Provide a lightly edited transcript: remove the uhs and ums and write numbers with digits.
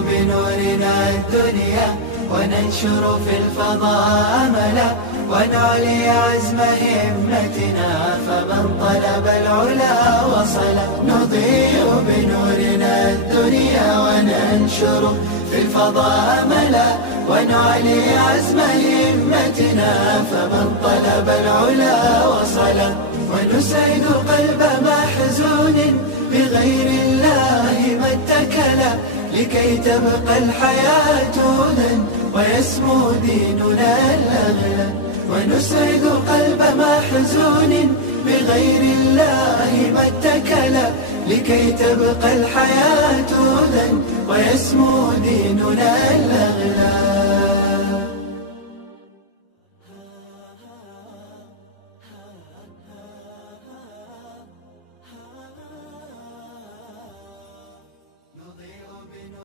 بنورنا الدنيا وننشر في الفضاء أملا ونعلي عزم همتنا فمن طلب العلا وصل. نضيء بنورنا الدنيا وننشر في الفضاء أملا ونعلي عزم همتنا فمن طلب العلا وصل. ونسعد قلب محزون بغير الله ما اتكلا لكي تبقى الحياة هدى ويسمو ديننا الأغلى. ونسعد قلب محزون بغير الله ما اتكلا لكي تبقى الحياة هدى ويسمو ديننا الأغلى.